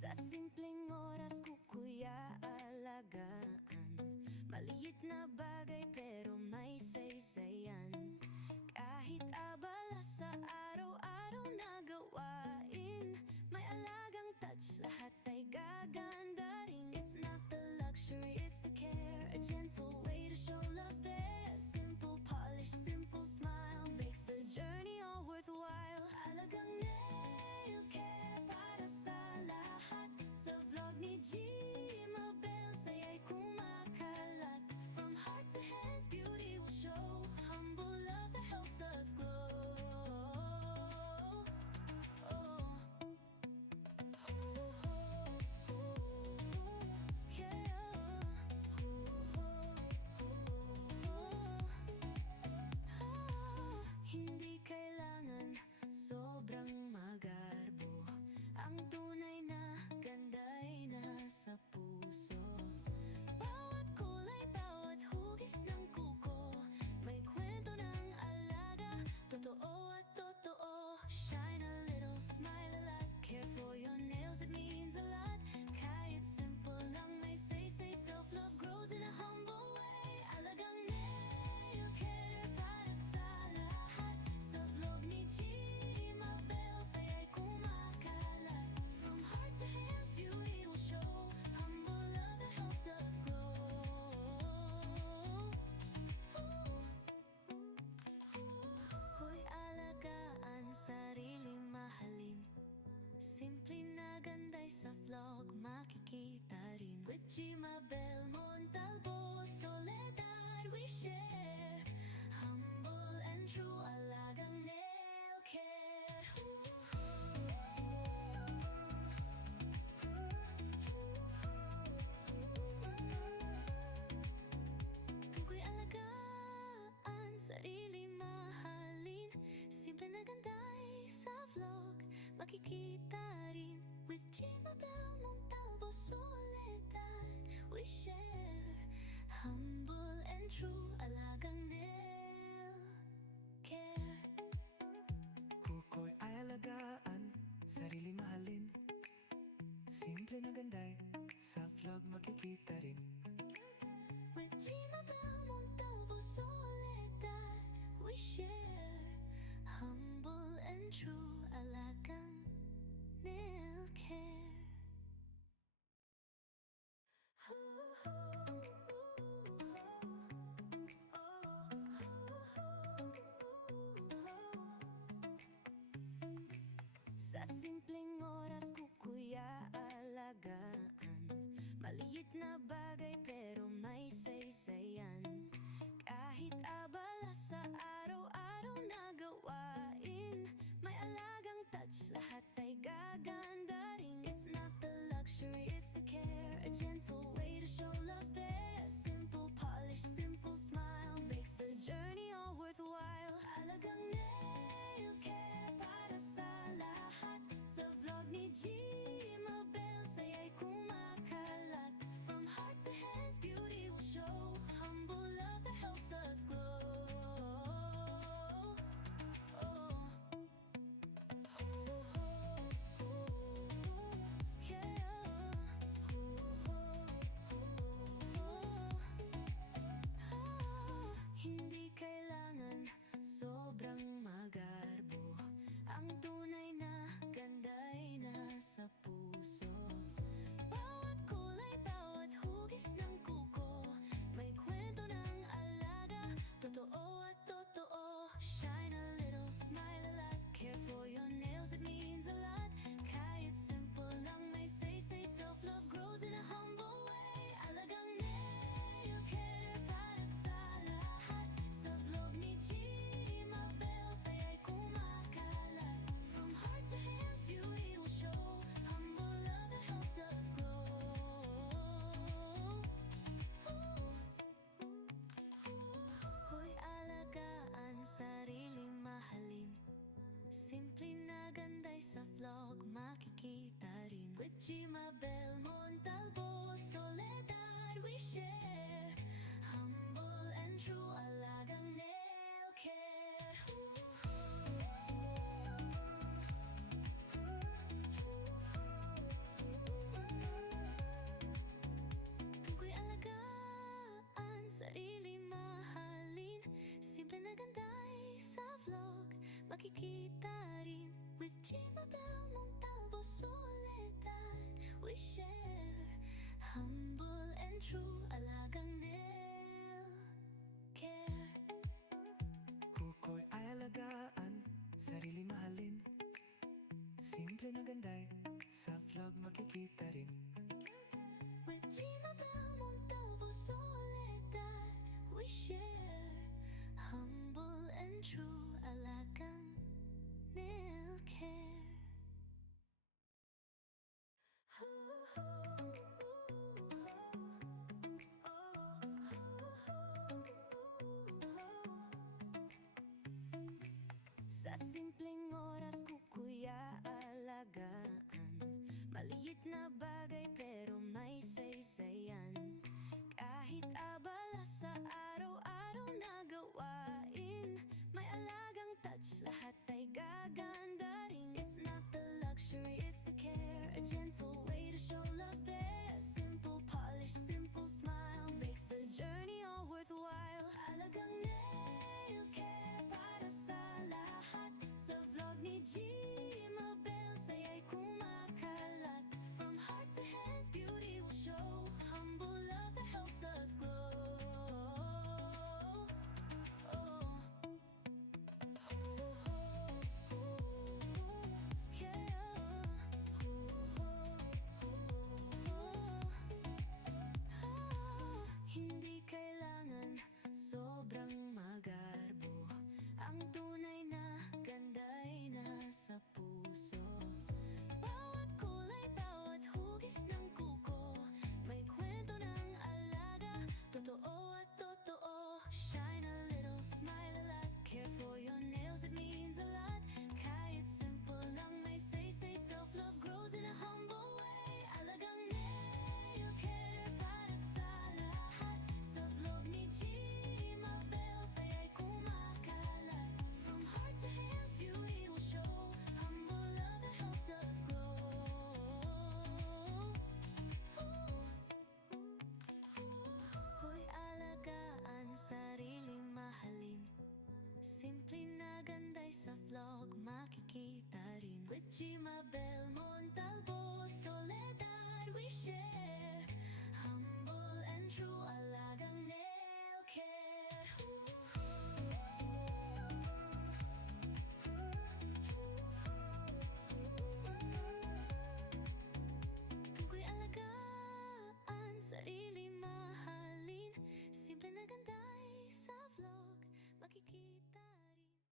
Sa simpleng oras ko kuya alagaan maliit na bagay pero may saysayan. Kahit abala sa araw-araw na gawain, may alagang touch, lahat ay gaganda rin. It's not the luxury, it's the care, a gentle way to show love's there. Simple polish, simple smile makes the journey all worthwhile. Alagang nail care para sa lahat. Sa vlog ni Gmabel, saya'y kumakalat. From heart to hands, beauty will show. Humble love that helps us glow. Hindi kailangan sobrang magarbo. Ang tunay na ganda ay nasa puso. Bawat kulay, bawat hugis ng kuko, may kwento ng alaga, totoo at totoo. Shine a little, smile a lot, care for your nails, it means a lot. Kahit simple lang may say, self-love grows in a humble way. Alagang nail care para sa lahat. Sa vlog ni Gmabel, saya'y kumakalat. From heart to hands, beauty will show. Humble love that helps us glow. Hoy, alagaan, sariling mahalin. Simple na ganday sa vlog, makikita rin. With Gmabel Montalvo, Soledad we share. Humble and true, alagang nail care. Tukoy alagaan, sarili mahalin. Simple na ganday sa vlog, makikita rin. With Gmabel Montalvo, Soledad we share. Humble and true, alagang nail care. Kuko'y ay alagaan, sarili mahalin. Simple na ganday, sa vlog makikita rin. With Gmabel Montalvo, Soledad we share. Humble and true, alagang nail care. Sa simpleng oras ko kuya alagaan maliit na bagay pero may saysayan. Kahit abala sa araw-araw na gawain, may alagang touch, lahat ay gaganda rin. It's not the luxury, it's the care, a gentle way to show love's there. Simple polish, simple smile makes the journey all worthwhile. Alagang nail care para sa lahat. Sa vlog ni Gmabel, saya'y kumakalat. From heart to hands, beauty will show. Humble love that helps us glow. Hindi kailangan sobrang magarbo. Ang tunay na ganda ay nasa puso. Bawat kulay, bawat hugis ng kuko, may kwento ng alaga, totoo at totoo. Shine a little, smile a lot, care for your nails, it means a lot. Kahit simple lang may say, self-love grows in a humble way. Alagang nail care para sa lahat. Sa vlog ni Gmabel, saya'y kumakalat. From heart to hands, beauty will show. Humble love that helps us glow. Hoy, alagaan, sariling mahalin. Simple na ganday sa vlog, makikita rin. With Gmabel Montalvo, Soledad we share. Humble and true, alagang nail care. makikita rin. With Gmabel Montalvo Soledad, we share humble and true alagang nail care. Kuko'y ay alagaan, sarili mahalin. Simple na ganday, sa vlog makikita rin. With Gmabel Montalvo Soledad, we share humble and true alagang nail care. Sa simpleng oras ko kuya alagaan, maliit na bagay pero may saysayan. Kahit abala sa araw-araw na gawain, may alagang touch, lahat ay gaganda rin. It's not the luxury, it's the care, a gentle way to show love's there. Simple polish, simple smile makes the journey all worthwhile. Alagang nail care para sa lahat, sa vlog ni G.